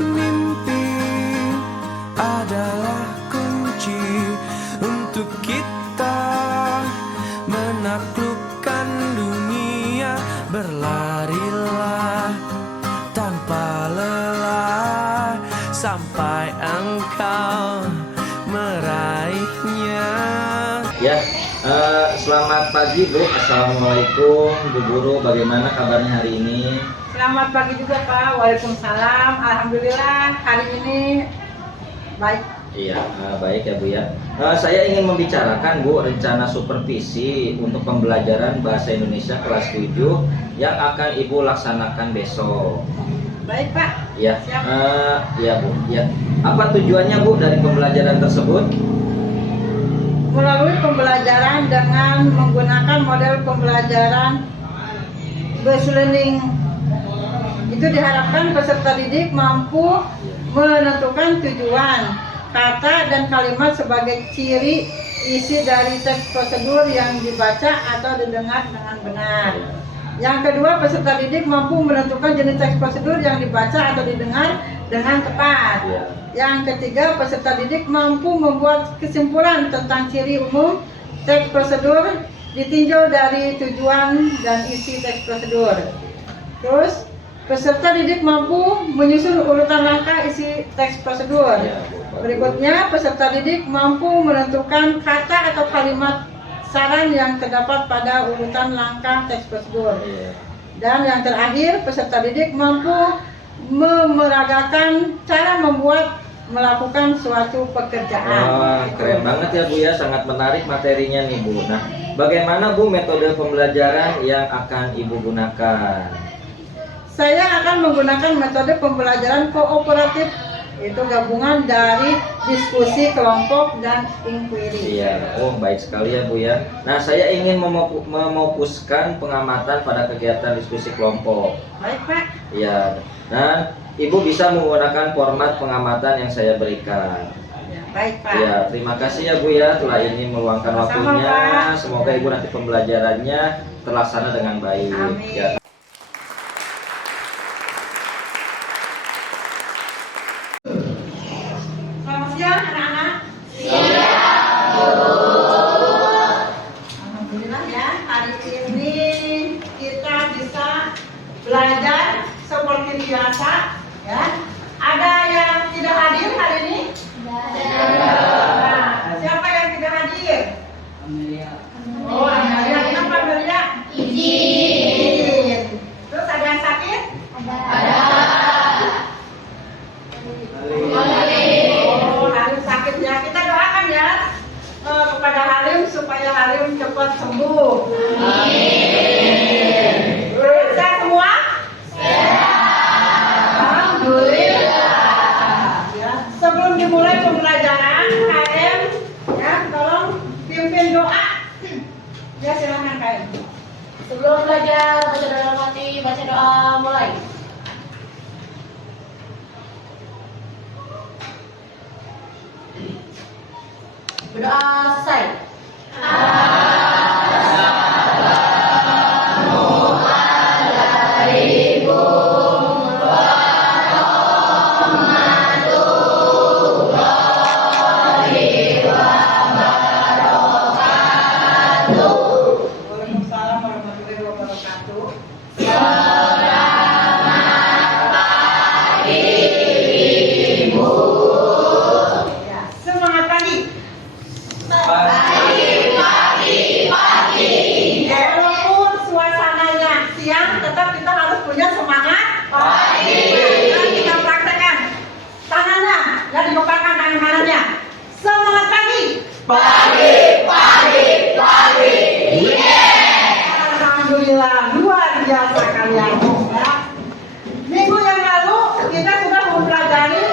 mimpi adalah kunci untuk kita menaklukkan dunia. Berlarilah tanpa lelah sampai engkau meraihnya. Ya, selamat pagi Bu. Assalamualaikum Bu Guru. Bagaimana kabarnya hari ini? Selamat pagi juga Pak. Waalaikumsalam. Alhamdulillah hari ini baik. Iya, baik ya Bu ya. Saya ingin membicarakan Bu rencana supervisi untuk pembelajaran bahasa Indonesia kelas 7 yang akan Ibu laksanakan besok. Baik Pak. Ya, Siap. Ya Bu. Ya. Apa tujuannya Bu dari pembelajaran tersebut? Melalui pembelajaran dengan menggunakan model pembelajaran based learning, itu diharapkan peserta didik mampu menentukan tujuan, kata dan kalimat sebagai ciri isi dari teks prosedur yang dibaca atau didengar dengan benar. Yang kedua, peserta didik mampu menentukan jenis teks prosedur yang dibaca atau didengar dengan tepat. Yang ketiga, peserta didik mampu membuat kesimpulan tentang ciri umum teks prosedur ditinjau dari tujuan dan isi teks prosedur. Terus, peserta didik mampu menyusun urutan langkah isi teks prosedur. Berikutnya, peserta didik mampu menentukan kata atau kalimat saran yang terdapat pada urutan langkah teks prosedur. Dan yang terakhir, peserta didik mampu memeragakan cara melakukan suatu pekerjaan. Wah, keren banget ya Bu ya, sangat menarik materinya nih Bu. Nah, bagaimana Bu metode pembelajaran yang akan Ibu gunakan? Saya akan menggunakan metode pembelajaran kooperatif, itu gabungan dari diskusi kelompok dan inquiry. Iya, baik sekali ya Bu ya. Nah, saya ingin memfokuskan pengamatan pada kegiatan diskusi kelompok. Baik Pak. Iya, nah Ibu bisa menggunakan format pengamatan yang saya berikan. Ya, baik Pak. Ya, terima kasih ya Bu ya telah ini meluangkan Sama-sama, waktunya. Pak. Semoga Ibu nanti pembelajarannya terlaksana dengan baik. Amin. Ya. Selamat siang anak-anak. Alhamdulillah ya, hari ini kita bisa belajar seperti biasa ya. Ada yang tidak hadir hari ini? Nah, siapa yang tidak hadir? Oh, Amelia. Kenapa Amelia? Izin. Terus ada yang sakit? Ada. Oh, Halim sakit ya. Kita doakan ya kepada Halim supaya Halim cepat sembuh. Amin. Sehat semua? Alhamdulillah. Ya, sebelum dimulai pembelajaran, KM ya, tolong pimpin doa. Ya, silakan KM. Sebelum belajar baca doa mati, baca doa mulai. Berdoa selesai. Waalaikumsalam warahmatullahi wabarakatuh. Ya, semangat pagi. Walaupun suasananya siang, tetap kita harus punya semangat pagi. Dan kita praktekkan tangannya, dan dibekapkan tangan kanannya. Semangat pagi. Alhamdulillah, luar biasa kalian. Ya. Minggu yang lalu kita sudah mempelajari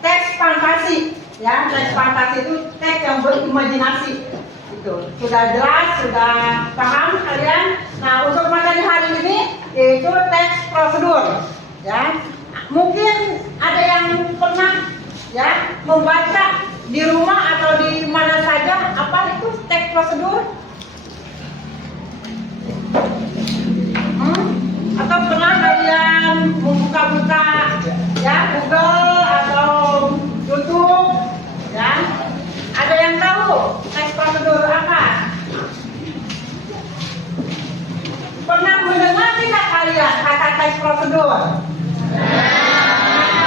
teks fantasi. Ya, teks fantasi itu teks yang berimajinasi. Itu sudah jelas, sudah paham kalian. Nah, untuk materi hari ini yaitu teks prosedur. Ya, mungkin ada yang pernah ya membaca di rumah atau di mana saja apa itu teks prosedur. Atau pernah kalian membuka-buka ya Google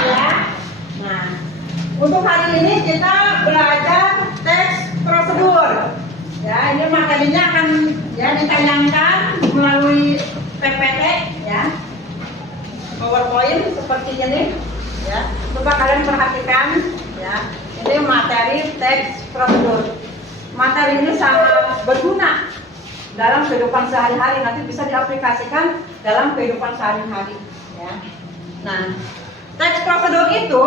Ya. Nah, untuk hari ini kita belajar teks prosedur. Ya, ini materinya akan ya ditayangkan melalui PPT ya. PowerPoint seperti ini ya. Coba kalian perhatikan ya. Ini materi teks prosedur. Materi ini sangat berguna dalam kehidupan sehari-hari, nanti bisa diaplikasikan dalam kehidupan sehari-hari ya. Nah, teks prosedur itu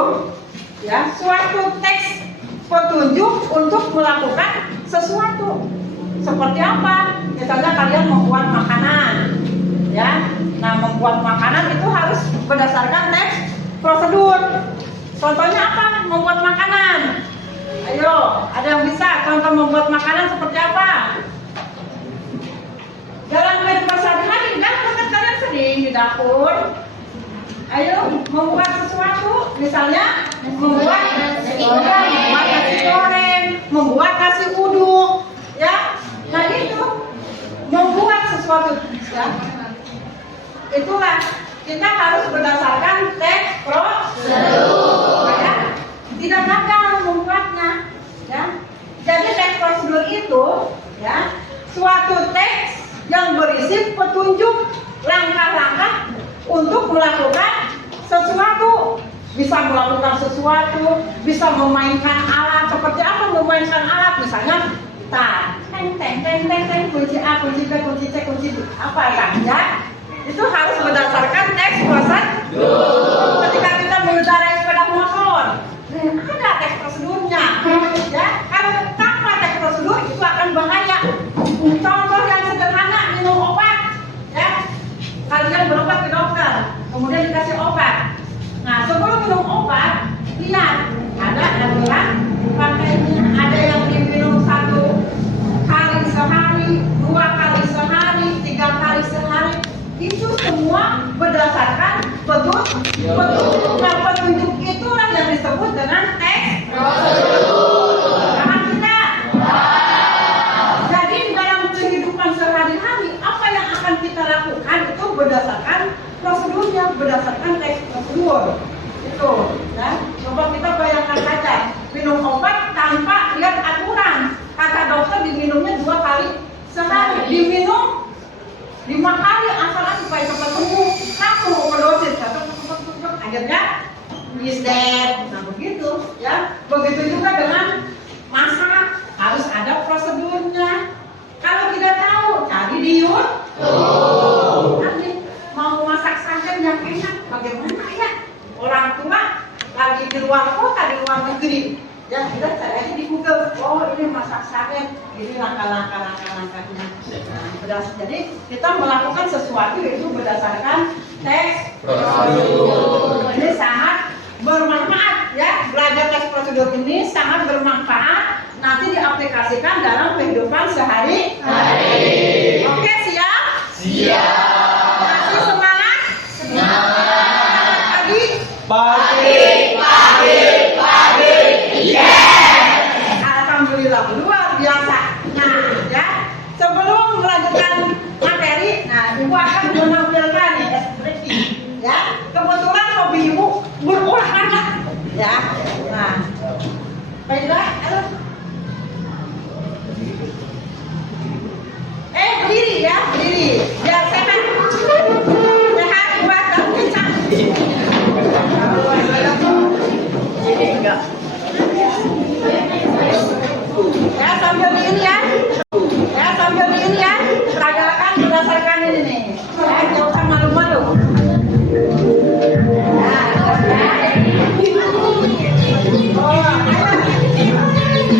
ya suatu teks petunjuk untuk melakukan sesuatu. Seperti apa? Misalnya kalian membuat makanan ya. Nah, membuat makanan itu harus berdasarkan teks prosedur. Contohnya apa? Membuat makanan. Ayo, ada yang bisa contoh membuat makanan seperti apa? Dalam kehidupan sehari-hari, kan kalian sering di dapur. Ayo, membuat sesuatu, misalnya membuat nasi goreng, membuat nasi uduk, ya. Nah itu membuat sesuatu, ya. Itulah kita harus berdasarkan teks prosedur. Ya. Tidak gagal membuatnya, ya. Jadi teks prosedur itu, ya, suatu teks yang berisi petunjuk langkah-langkah untuk melakukan sesuatu. Bisa melakukan sesuatu, bisa memainkan alat. Seperti apa memainkan alat? Misalnya kita teng kunci A, kunci B, kunci C, kunci D. Apa ya? Itu harus berdasarkan teks prosedur. Ketika kita mengendarai sepeda motor, ada teks prosedurnya, ya. Kalau tanpa teks prosedur itu akan bahaya. Contoh yang sederhana, minum obat, ya. Kalian berobat ke dokter, kemudian dikasih obat. Nah, sebelum minum obat, lihat ada aturan pakainya. Ada yang diminum 1 kali sehari, 2 kali sehari, 3 kali sehari. Itu semua berdasarkan petunjuk. Nah, petunjuk itulah yang disebut dengan teks prosedur. Paham tidak? Jadi dalam kehidupan sehari-hari, apa yang akan kita lakukan itu berdasarkan prosedurnya, berdasarkan teks prosedur. Itu, ya. Coba kita bayangkan saja, minum obat tanpa lihat aturan. Kata dokter diminumnya 2 kali sehari, diminum 5 kali asalkan supaya cepat sembuh, langsung overdosis, akhirnya is dead. Nah begitu, ya. Begitu juga dengan masak, harus ada prosedurnya. Kalau tidak tahu, cari di YouTube. Nanti mau masak sayur yang enak, bagaimana ya? Orang tua lagi di luar kota, di luar negeri, ya kita cari aja di Google. Oh ini masak sayur, ini langkah-langkahnya. Nah, jadi kita melakukan sesuatu itu berdasarkan teks prosedur. Ini sangat bermanfaat, ya. Belajar teks prosedur ini sangat bermanfaat. Nanti diaplikasikan dalam kehidupan sehari-hari. Oke, siap? Siap. Masih semangat? Semangat. Pagi? Pagi. Yes. Alhamdulillah, luar biasa. Nah, ya. Sebelum melanjutkan materi, nah ibu akan menampilkan nih ekspresi, ya. Kebetulan hobi ibu berolahraga, ya. Nah, baiklah, halo. Berdiri ya, berdiri. Biar sehat. Sehat, kuat, dan kencang. Ini enggak. Ya, sambil begini ya. Ya, sambil begini ya. Peragakan berdasarkan ini nih. Ya, jangan usah malu-malu. Nah, ya. Oh, ayo.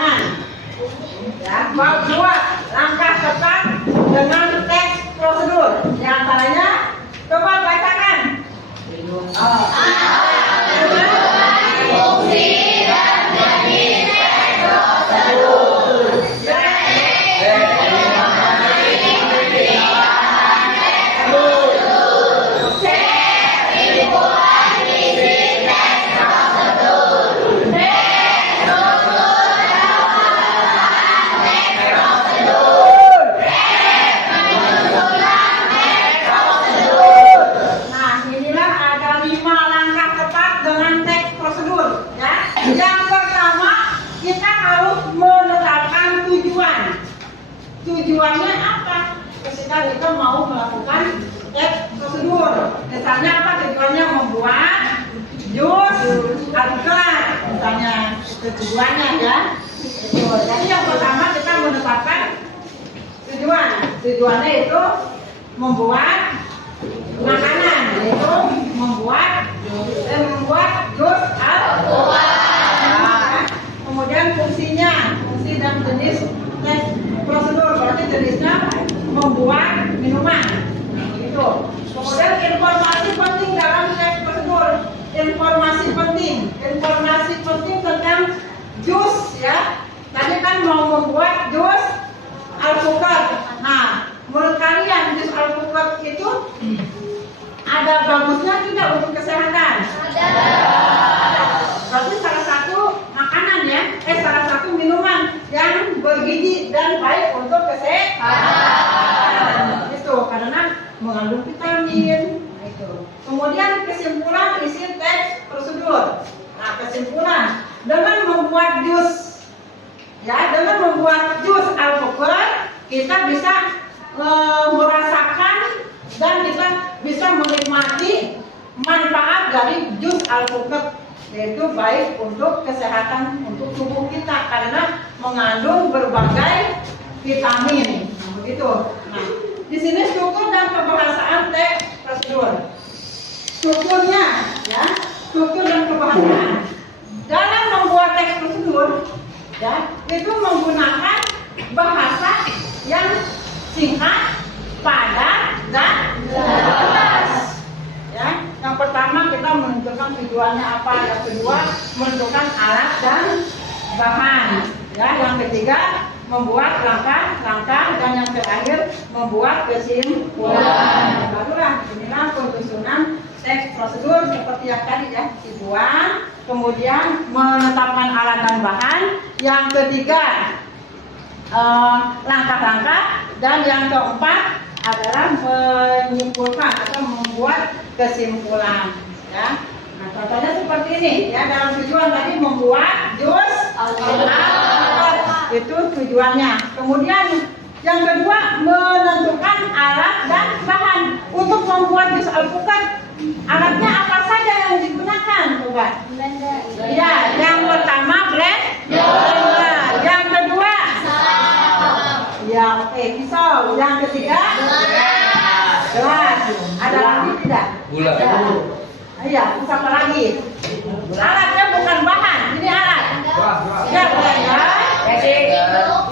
cadangan. Ya, bab 2 langkah tepat dengan teks prosedur. Di antaranya coba bacakan. Fungsi dan jenis teks prosedur. Nah, inilah ada 5 langkah tepat dengan teks prosedur. Ya. Yang pertama, kita harus menetapkan tujuan. Tujuannya apa? Ketika kita mau melakukan teks prosedur. Misalnya apa tujuannya? Membuat jus alpukat. Misalnya itu tujuannya ya. Itu. Jadi yang pertama kita menetapkan tujuan. Tujuannya itu membuat makanan, yaitu membuat jus alpukat. Nah, kemudian fungsi dan jenis teks prosedur, berarti jenisnya membuat minuman. Itu. Kemudian informasi penting dalam teks prosedur. Informasi penting tentang jus ya. Tadi kan mau membuat jus alpukat. Nah, menurut kalian jus alpukat itu ada bagusnya tidak untuk kesehatan? Ada. Berarti salah satu makanan ya, salah satu minuman yang bergizi dan baik untuk kesehatan. Itu karena mengandung vitamin. Itu. Kemudian kesimpulan isi teks prosedur. Nah, kesimpulan dengan membuat jus, ya, dengan membuat jus alpukat kita bisa merasakan dan kita bisa menikmati manfaat dari jus alpukat, yaitu baik untuk kesehatan untuk tubuh kita karena mengandung berbagai vitamin. Nah, begitu. Nah, di sini struktur dan kebahasaan teks prosedur. Strukturnya, ya, struktur dan kebahasaan. Dalam membuat teks prosedur, ya, itu menggunakan bahasa yang singkat, padat, dan jelas. Ya, yang pertama kita menentukan tujuannya apa, yang kedua menentukan alat dan bahan. Ya, yang ketiga membuat langkah-langkah dan yang terakhir membuat kesimpulan. Barulah inilah penyusunan teks prosedur seperti yang tadi ya, tujuan, kemudian menetapkan alat dan bahan, yang ketiga langkah-langkah, dan yang keempat adalah menyimpulkan atau membuat kesimpulan. Ya, nah contohnya seperti ini ya, dalam tujuan tadi membuat jus alpukat, itu tujuannya. Kemudian yang kedua menentukan alat dan bahan untuk membuat jus alpukat. Alatnya apa saja yang digunakan, coba? Blender. Ya, yang pertama blender. Yang kedua ya, oke, pisau. Yang ketiga gelas. Ada lagi tidak? Gula. Iya, terus apa lagi? Alatnya bukan bahan, ini alat. Ya, blender.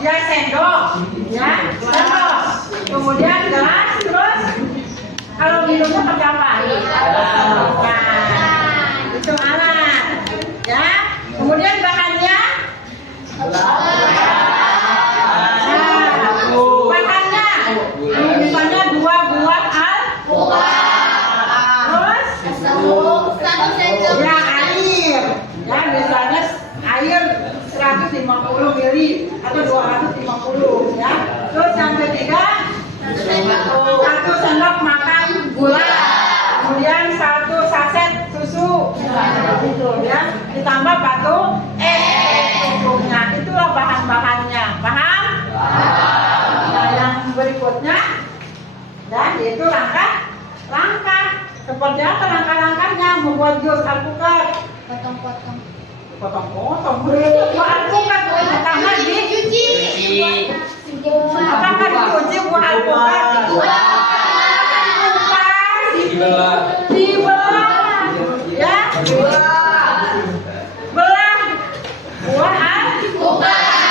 Ya, sendok. Ya, sendok. Kemudian gelas, terus kalau minumnya pakai apa? Nah, itu alat. Ya, kemudian bahannya misalnya 2 buah alpukat, terus ya air, ya misalnya air 150 ml atau 250 ya. Terus yang ketiga 1 sendok makan gula, kemudian 1 saset susu, gitu ya, ditambah batu untuknya. Itulah bahan-bahannya, paham? Nah, yang berikutnya dan yaitu langkah-langkah. Seperti apa langkah-langkahnya membuat jus alpukat? Potong-potong buah alpukat, karena dicuci. Apakah dicuci buah alpukat? Dibelah, ya, belah buah alpukat.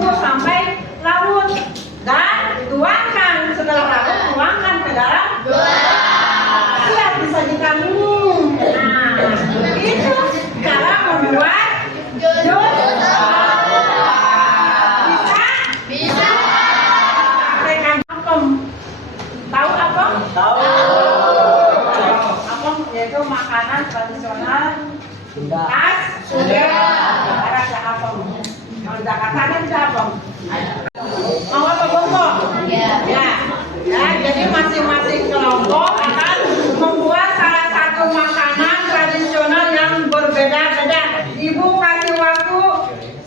tunggu sampai larut dan tuangkan. Setelah larut tuangkan ke dalam gelas. Siap disajikan minum. Nah, itu cara membuat jus. Bisa? Praktekkan apem. Tahu apem? Tahu. Apem yaitu makanan tradisional khas Sunda. Ada apem. Kalau Jakarta ada apem. Mau apa kelompok? Ya. Ya, jadi masing-masing kelompok akan membuat salah satu makanan tradisional yang berbeda-beda. Ibu kasih waktu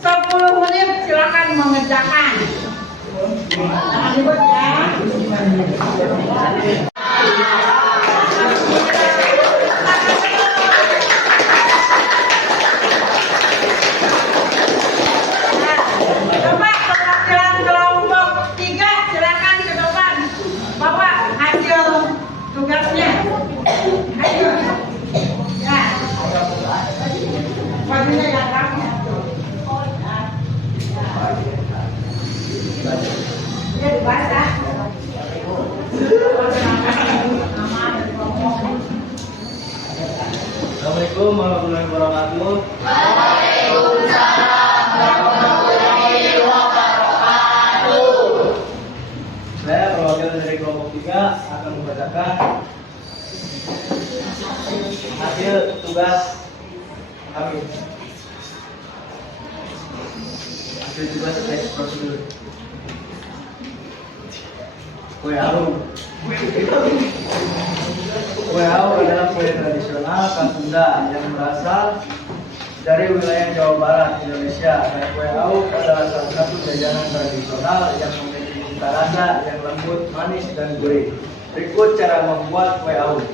10 menit, silakan mengerjakan. Jangan ribut ya. Coba perwakilan kelompok 3 silakan ke depan bawa hasil tugasnya. Ayo. Ya. Bajunya yang rapi. Ya dibasah. Assalamualaikum warahmatullahi wabarakatuh. Saya perwakilan dari kelompok 3 akan membacakan hasil tugas kami. Hasil tugas tes prosedur. Kue harum. Kue harum adalah kue tradisional khas Sunda yang berasal dari wilayah Jawa Barat, Indonesia. Dan kue harum adalah salah satu jajanan tradisional yang memiliki cita rasa yang lembut, manis, dan gurih. Berikut cara membuat kue harum.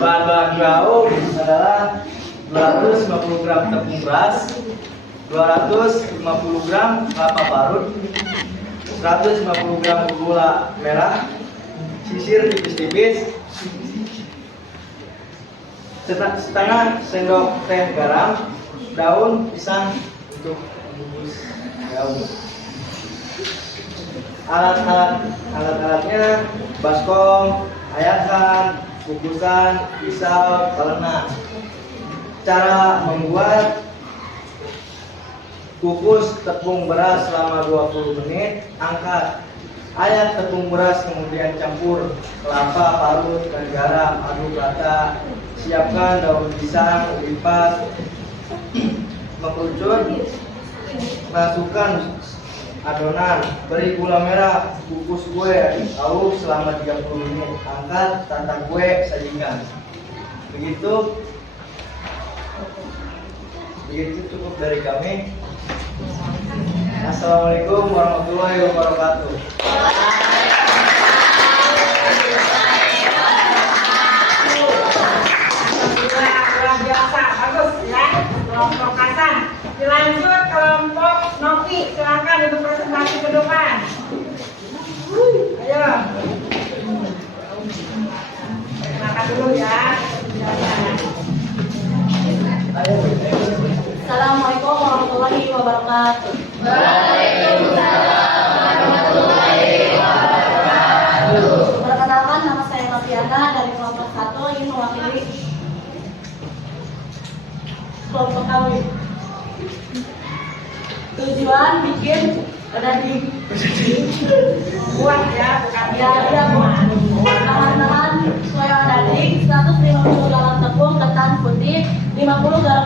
Bahan-bahan kue harum adalah 250 gram tepung beras, 250 gram kelapa parut, 150 gram gula merah, sisir tipis-tipis, setengah sendok teh garam, daun pisang untuk membungkus daun. Alat-alatnya baskom, ayakan, kukusan, pisau, pelena. Cara membuat: kukus tepung beras selama 20 menit, angkat. Ayak tepung beras, kemudian campur kelapa parut dan garam, aduk rata. Siapkan daun pisang, lipat, mengerucut. Masukkan adonan, beri gula merah, kukus kue, aduk selama 30 menit. Angkat, tata kue, sajikan. Begitu cukup dari kami. Assalamualaikum warahmatullahi wabarakatuh. Luar biasa, bagus ya. Kelompok Hasan. Dilanjut kelompok Novi, silakan ibu presentasi ke depan. Ayo. Perkenalkan dulu ya. Assalamualaikum warahmatullahi wabarakatuh. Perkenalkan, nama saya Noviana dari kelompok 1 ingin mewakili kelompok kami. Tujuan bikin daging Buat ya, bukan ya buat bahan-bahan kue daging 150 gram tepung ketan putih, 50 gram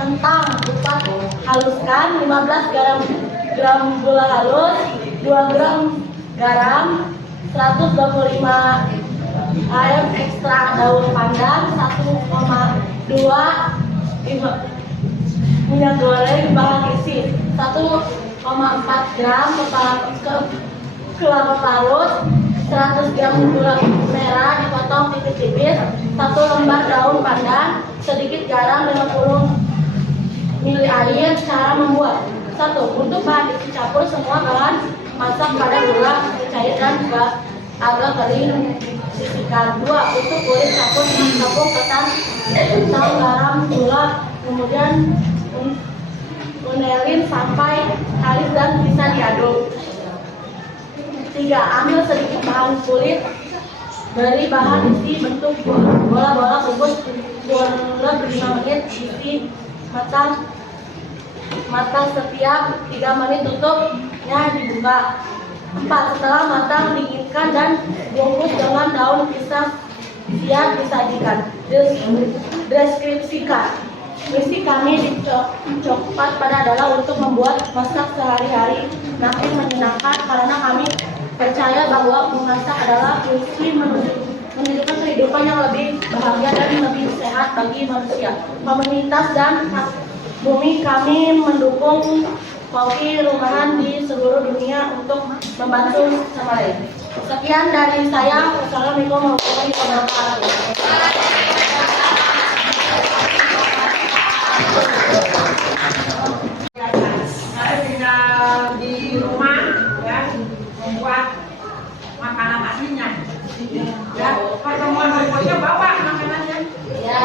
kentang kupat haluskan, 15 gram gula halus, 2 gram garam, 125 air ekstra daun pandan, 1,2 minyak goreng. Bahan isi 1,4 gram kelapa parut, 100 gram gula merah dipotong tipis-tipis, 1 lembar daun pandan, sedikit garam, 50 ml air. Cara membuat: 1. Untuk bahan isi, campur semua bahan masak pada gula cair dan agak kering, sisihkan. 2. Untuk kulit, campur tepung ketan, garam, gula, kemudian menelin sampai halus dan bisa diaduk. 3. Ambil sedikit bahan kulit, beri bahan isi bentuk bola-bola bungkus bulat 5 menit, isi matang setiap 3 menit, tutupnya dibuka. 4. Setelah matang dinginkan dan bungkus dengan daun pisang, siap disajikan. Deskripsikan. Misi kami di Cokpat pada adalah untuk membuat masak sehari-hari makin menyenangkan, karena kami percaya bahwa memasak adalah kunci menunjukkan kehidupan yang lebih bahagia dan lebih sehat bagi manusia, komunitas, dan bumi. Kami mendukung kopi rumahan di seluruh dunia untuk membantu sama lain. Sekian dari saya. Wassalamualaikum warahmatullahi wabarakatuh. Saya tinggal di rumah ya, membuat makanan aslinya. Ya, pertemuan berikutnya bawa makanannya. Ya.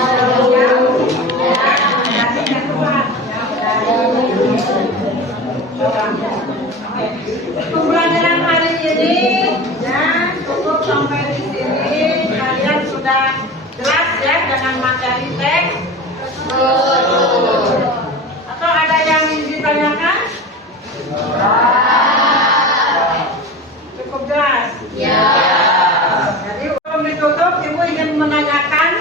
Pembelajaran hari ini ya cukup sampai di sini. Kalian sudah jelas ya dengan materi teks. Atau ada yang ditanyakan? Cukup jelas? Ya. Jadi sebelum ditutup, Ibu ingin menanyakan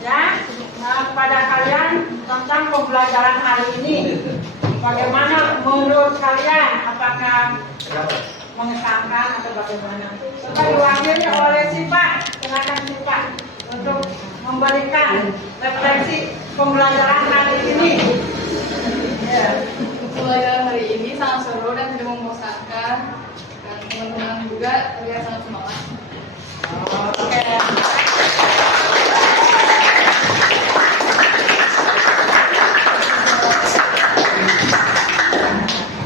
ya kepada kalian tentang pembelajaran hari ini. Bagaimana menurut kalian? Apakah mengesankan atau bagaimana? Coba diwakili oleh si Pak. Silakan si Pak untuk memberikan refleksi pembelajaran hari ini. Ya. Pembelajaran hari ini sangat seru dan tidak membosankan, dan teman-teman juga terlihat sangat semangat. Oke.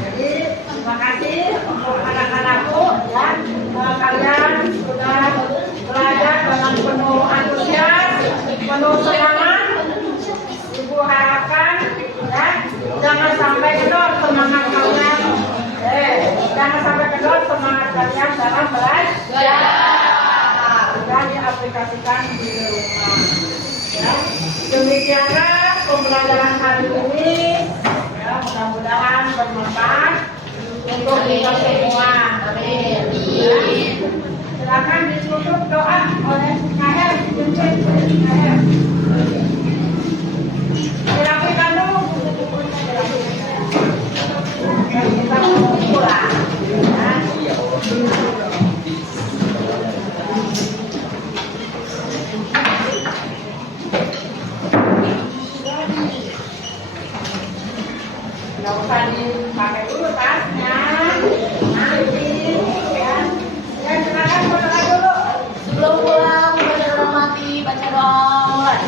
Jadi terima kasih untuk anak-anakku ya. Kalian sudah belajar dengan penuh antusias, penuh semangat. Ibu harapkan ya, jangan sampai kendor semangat kalian. Jangan sampai kendor semangat kalian dalam belajar. Dan diaplikasikan di rumah. Ya. Demikianlah pembelajaran hari ini. Ya, mudah-mudahan bermanfaat untuk kita semua. Amin. Ya. Silakan ditutup doa oleh KR. KR. Dirapikan dulu. Kita pulang. Nggak usah dipakai dulu tasnya. Nanti ya. Ya silakan berdoa dulu. Sebelum pulang, baca doa mati, baca doa mulai.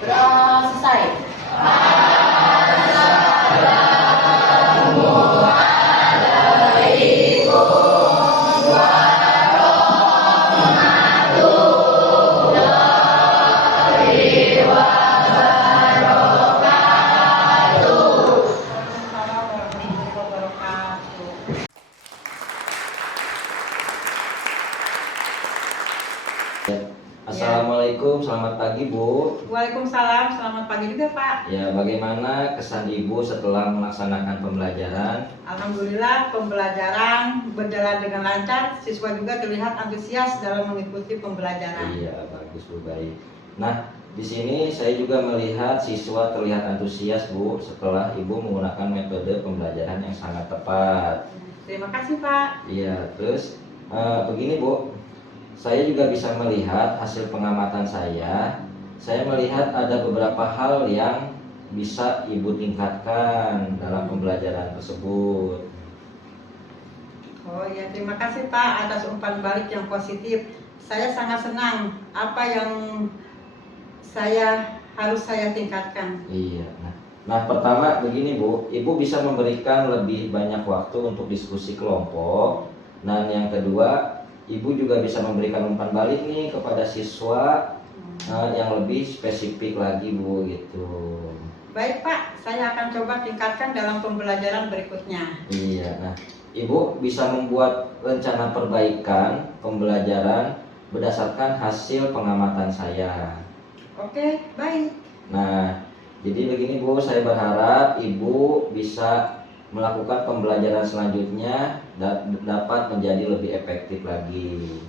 Berdoa selesai. Assalamualaikum, selamat pagi Bu. Waalaikumsalam, selamat pagi juga Pak. Ya, bagaimana kesan Ibu setelah melaksanakan pembelajaran? Alhamdulillah pembelajaran berjalan dengan lancar, siswa juga terlihat antusias dalam mengikuti pembelajaran. Iya, bagus Bu, baik. Nah, di sini saya juga melihat siswa terlihat antusias Bu setelah Ibu menggunakan metode pembelajaran yang sangat tepat. Terima kasih Pak. Iya, terus begini Bu, saya juga bisa melihat hasil pengamatan saya. Saya melihat ada beberapa hal yang bisa Ibu tingkatkan dalam pembelajaran tersebut. Oh ya, terima kasih Pak atas umpan balik yang positif. Saya sangat senang apa yang harus saya tingkatkan. Iya. Nah, pertama begini Bu, Ibu bisa memberikan lebih banyak waktu untuk diskusi kelompok. Dan yang kedua, Ibu juga bisa memberikan umpan balik nih kepada siswa yang lebih spesifik lagi Bu gitu. Baik Pak, saya akan coba tingkatkan dalam pembelajaran berikutnya. Iya, nah Ibu bisa membuat rencana perbaikan pembelajaran berdasarkan hasil pengamatan saya. Oke, baik. Nah, jadi begini Bu, saya berharap Ibu bisa melakukan pembelajaran selanjutnya dan dapat menjadi lebih efektif lagi.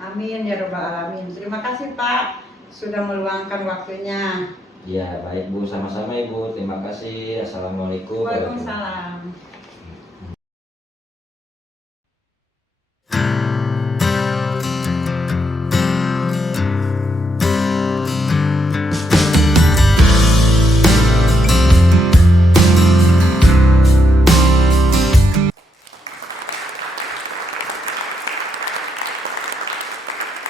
Amin ya robbal alamin. Terima kasih Pak sudah meluangkan waktunya. Ya, baik Bu, sama-sama Ibu. Terima kasih. Assalamualaikum warahmatullahi wabarakatuh. Waalaikumsalam.